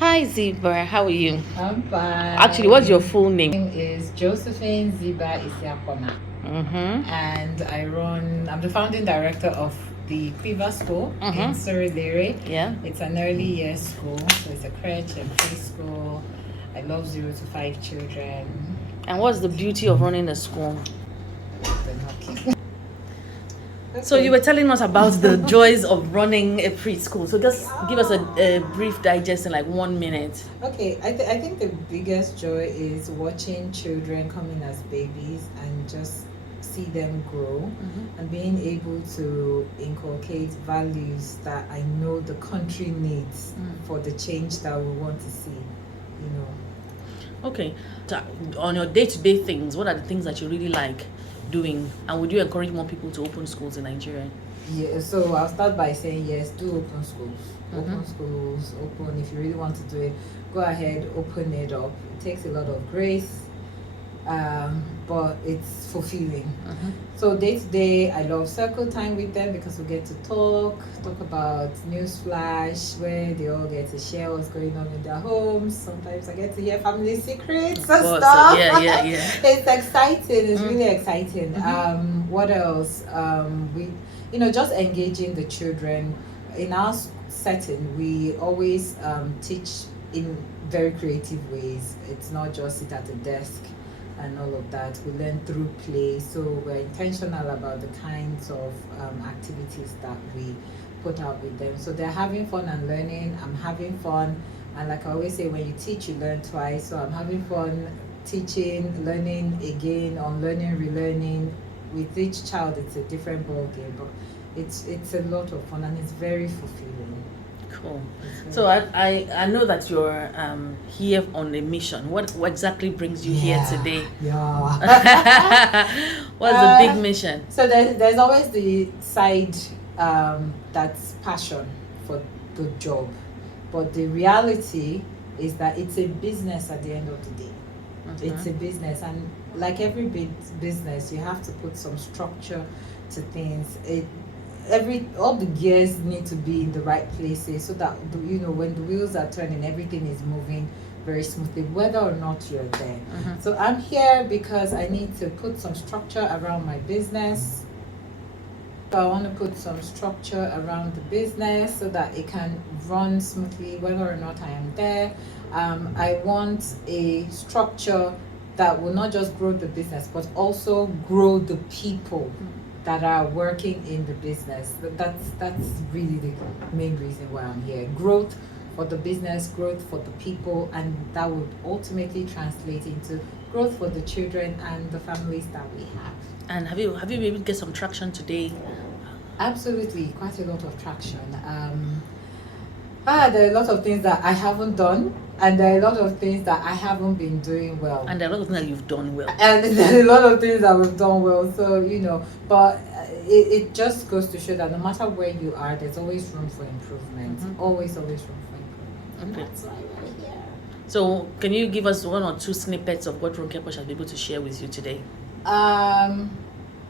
Hi Ziba, how are you? I'm fine. Actually, what's your full name? My name is Josephine Ziba Isiakona, and I'm the founding director of the Quiver School in Surulere. Yeah. It's an early years school, so it's a crèche and preschool. I love 0 to 5 children. And what's the beauty of running a school? Okay. So you were telling us about the joys of running a preschool. So just give us a brief digest in like 1 minute. Okay, I think the biggest joy is watching children come in as babies and just see them grow and being able to inculcate values that I know the country needs for the change that we want to see, you know. Okay. So on your day-to-day things, what are the things that you really like doing? And would you encourage more people to open schools in Nigeria? Yeah, so I'll start by saying yes, do open schools. Open schools, if you really want to do it, go ahead, open it up. It takes a lot of grace, but it's fulfilling. So day to day, I love circle time with them because we get to talk about news flash, where they all get to share what's going on in their homes. Sometimes I get to hear family secrets and stuff. Yeah. It's exciting. It's really exciting. What else? We, just engaging the children. In our setting, we always teach in very creative ways. It's not just sit at a desk and all of that. We learn through play, so we're intentional about the kinds of activities that we put out with them. So they're having fun and learning. I'm having fun, and like I always say, when you teach, you learn twice. So I'm having fun teaching, learning again, unlearning, relearning. With each child, it's a different ball game, but it's a lot of fun and it's very fulfilling. Cool. So I know that you're here on a mission. What exactly brings you here today? Yeah. What's the big mission? So there's always the side that's passion for the job, but the reality is that it's a business at the end of the day. It's a business, and like every big business, you have to put some structure to things. All the gears need to be in the right places so that when the wheels are turning, everything is moving very smoothly, whether or not you're there. So I'm here because I need to put some structure around my business. So I want to put some structure around the business so that it can run smoothly whether or not I am there. I want a structure that will not just grow the business but also grow the people that are working in the business. That's really the main reason why I'm here. Growth for the business, growth for the people, and that would ultimately translate into growth for the children and the families that we have. And have you been able to get some traction today? Absolutely, quite a lot of traction. There are a lot of things that I haven't done, and there are a lot of things that I haven't been doing well. And there are a lot of things that you've done well. And there are a lot of things that we've done well. So, but it just goes to show that no matter where you are, there's always room for improvement. Always room for improvement. And that's why we're here. So can you give us 1 or 2 snippets of what RonkePosh has been able to share with you today?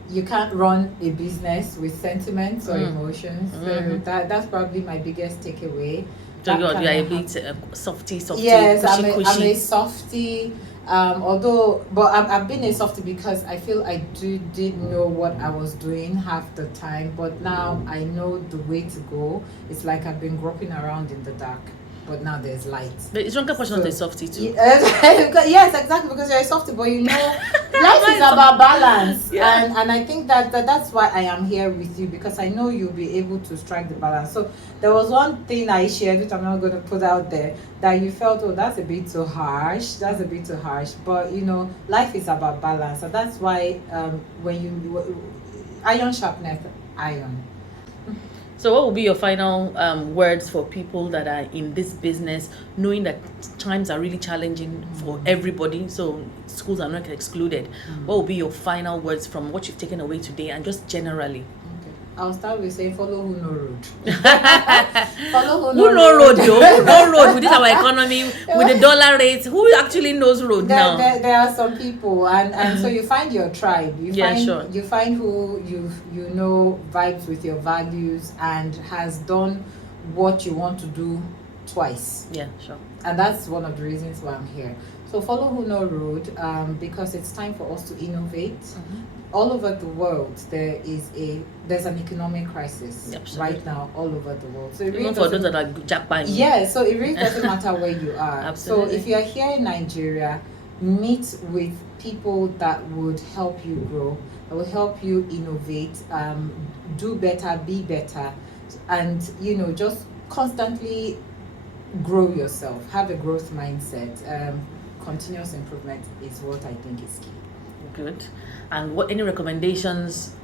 You can't run a business with sentiments or emotions. So that's probably my biggest takeaway. So you're a bit softy. Yes, cushy. I'm a softy. But I've been a softy because I feel I didn't know what I was doing half the time. But now I know the way to go. It's like I've been groping around in the dark. But now there's light. But is RonkePosh not a softie too? Yes, exactly, because you're a softie, but life is about balance. Yeah. And I think that's why I am here with you, because I know you'll be able to strike the balance. So there was one thing I shared, which I'm not going to put out there, that you felt, oh, that's a bit too harsh. But life is about balance. And that's why when iron sharpeneth iron. So what will be your final words for people that are in this business, knowing that times are really challenging for everybody, so schools are not excluded? What will be your final words from what you've taken away today and just generally? I'll start with saying follow who no road. Follow who no road, though. Who no road with this our economy, with the dollar rates? Who actually knows road now? There are some people, and so you find your tribe. You find who you know vibes with your values and has done what you want to do twice. Yeah, sure. And that's one of the reasons why I'm here. So follow Who Know Road, because it's time for us to innovate. All over the world, there's an economic crisis right now all over the world. So it really even for those that are jackpotting. Yeah, so it really doesn't matter where you are. Absolutely. So if you are here in Nigeria, meet with people that would help you grow, that will help you innovate, do better, be better, and just constantly grow yourself. Have a growth mindset. Continuous improvement is what I think is key. Good. And any recommendations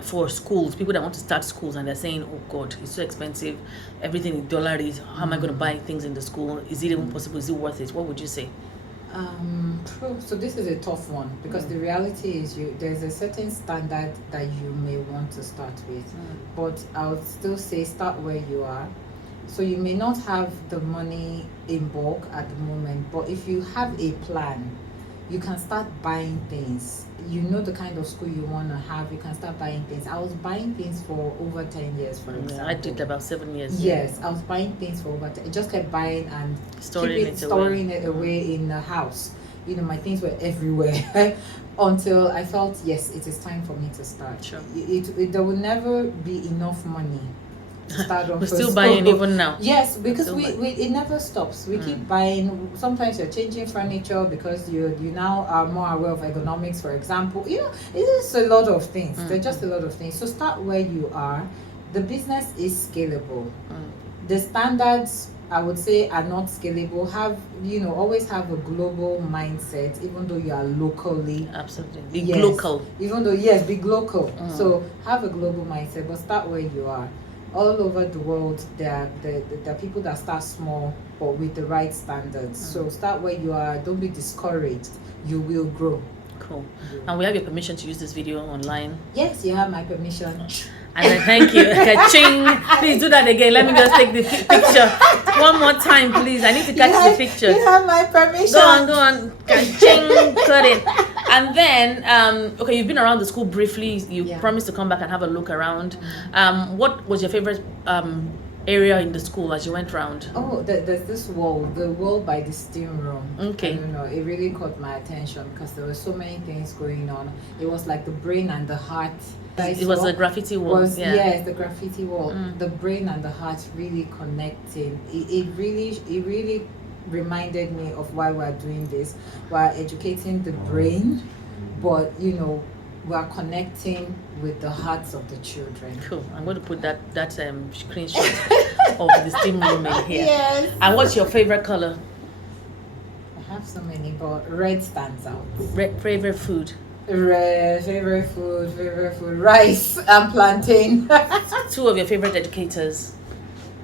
for schools, people that want to start schools and they're saying, oh God, it's so expensive, everything in dollars, how am I going to buy things in the school? Is it even possible? Is it worth it? What would you say? True. So this is a tough one because the reality is there's a certain standard that you may want to start with, but I would still say start where you are. So you may not have the money in bulk at the moment, but if you have a plan, you can start buying things. You know the kind of school you want to have, you can start buying things. I was buying things for over 10 years, for example. I did about 7 years. Yes, I was buying things for over 10. I just kept buying and storing it away in the house. My things were everywhere until I felt, yes, it is time for me to start. Sure. There will never be enough money to start off. We're still buying even now. Yes, because it never stops. We keep buying. Sometimes you're changing furniture because you now are more aware of ergonomics, for example. It is a lot of things. There's just a lot of things. So start where you are. The business is scalable. The standards, I would say, are not scalable. Always have a global mindset, even though you are locally. Absolutely. Be local. Even though, be local. So have a global mindset, but start where you are. All over the world, there are people that start small but with the right standards. So start where you are. Don't be discouraged. You will grow. Cool. And we have your permission to use this video online? Yes, you have my permission. And then thank you. Ka-ching. Please do that again. Let me just take the picture one more time, please. I need to catch the picture. You have my permission. Go on. Ka-ching. Cut it. And then, you've been around the school briefly. You promised to come back and have a look around. What was your favorite area in the school as you went around? Oh, there's this wall, the wall by the steam room. Okay. I don't know, it really caught my attention because there were so many things going on. It was like the brain and the heart. It was a graffiti wall. Yes, the graffiti wall. The brain and the heart really connecting. It really reminded me of why we're doing this. We're educating the brain, but we're connecting with the hearts of the children. Cool. I'm going to put that screenshot of the steam room in here. Yes. And what's your favorite color? I have so many, but red stands out. Favorite food? Favorite food, rice and plantain. 2 of your favorite educators?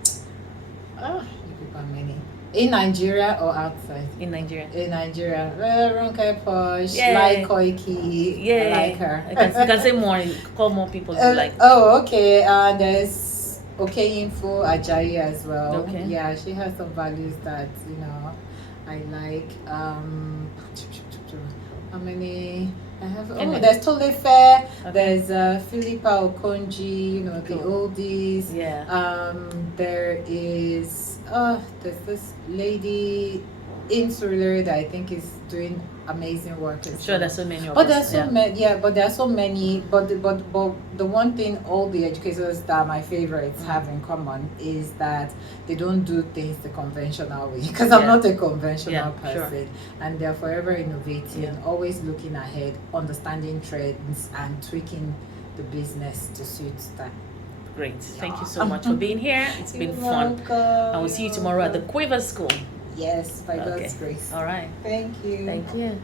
You people are many. In Nigeria or outside? In Nigeria. In Nigeria. RonkePosh, like Koiki. Yeah. I like her. You can say more. You call more people you like. Oh, okay. There's Info Ajayi as well. Okay. Yeah, she has some values that I like. How many? I have. There's Tole Fair. Okay. There's Philippa Okonji. The oldies. Yeah. There is. There's this lady in Surulere that I think is doing amazing work. I'm sure there's so many of But us. there's so many. Yeah, but there are so many. But the one thing all the educators that are my favorites have in common is that they don't do things the conventional way. Because I'm not a conventional person, and they're forever innovating, always looking ahead, understanding trends, and tweaking the business to suit that. Great. Thank you so much for being here. It's been fun. And we'll see you tomorrow at the Quiver School. Yes, by God's grace. All right. Thank you. Thank you.